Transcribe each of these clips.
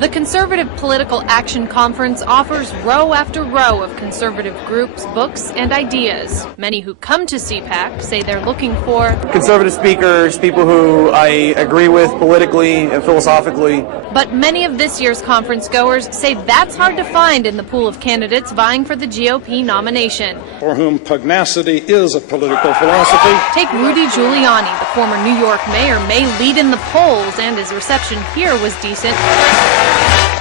The Conservative Political Action Conference offers row after row of conservative groups, books, and ideas. Many who come to CPAC say they're looking for conservative speakers, people who I agree with politically and philosophically. But many of this year's conference goers say that's hard to find in the pool of candidates vying for the GOP nomination. For whom pugnacity is a political philosophy. Take Rudy Giuliani. The former New York mayor may lead in the polls, and his reception here was decent.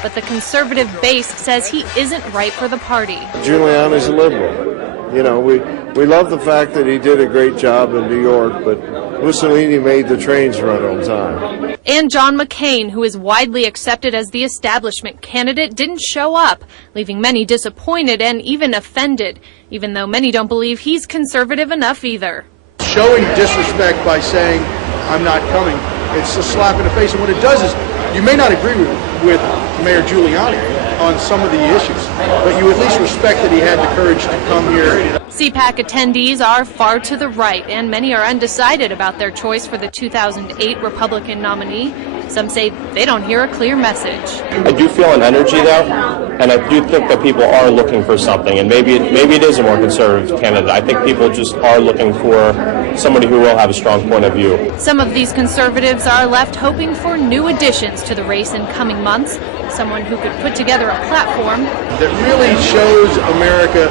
But the conservative base says he isn't right for the party. Giuliani's a liberal. You know, we love the fact that he did a great job in New York, but Mussolini made the trains run on time. And John McCain, who is widely accepted as the establishment candidate, didn't show up, leaving many disappointed and even offended, even though many don't believe he's conservative enough either. Showing disrespect by saying, I'm not coming, it's a slap in the face. And what it does is, you may not agree with Mayor Giuliani on some of the issues, but you at least respect that he had the courage to come here. CPAC attendees are far to the right, and many are undecided about their choice for the 2008 Republican nominee. Some say they don't hear a clear message. I do feel an energy though, and I do think that people are looking for something, and maybe it is a more conservative candidate. I think people just are looking for somebody who will have a strong point of view. Some of these conservatives are left hoping for new additions to the race in coming months, someone who could put together a platform that really shows America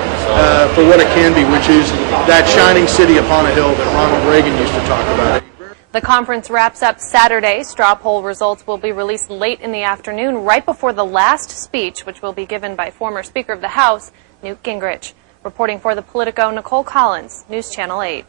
for what it can be, which is that shining city upon a hill that Ronald Reagan used to talk about. The conference wraps up Saturday. Straw poll results will be released late in the afternoon, right before the last speech, which will be given by former Speaker of the House, Newt Gingrich. Reporting for the Politico, Nicole Collins, News Channel 8.